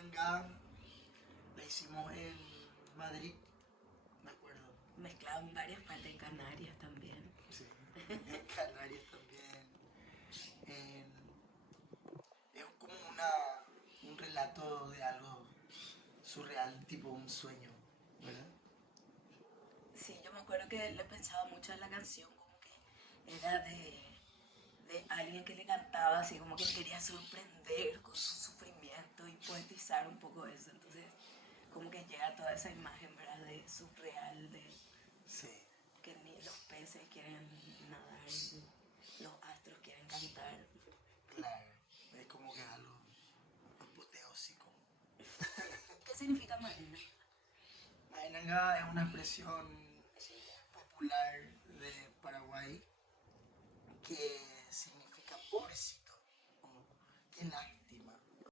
Maenanga la hicimos en Madrid, me acuerdo. Mezclado en varias partes, en Canarias también. Sí, en Canarias también. Es como un relato de algo surreal, tipo un sueño, ¿verdad? Sí, yo me acuerdo que le pensaba mucho a la canción, como que era de alguien que le cantaba así, como que le quería sorprender con su sufrimiento y poetizar un poco eso. Entonces, como que llega toda esa imagen, ¿verdad? De surreal, de Sí, que ni los peces quieren nadar, y los astros quieren cantar. claro. Es como que algo apoteósico. ¿Qué significa Marina? Maenanga es una expresión popular de Paraguay que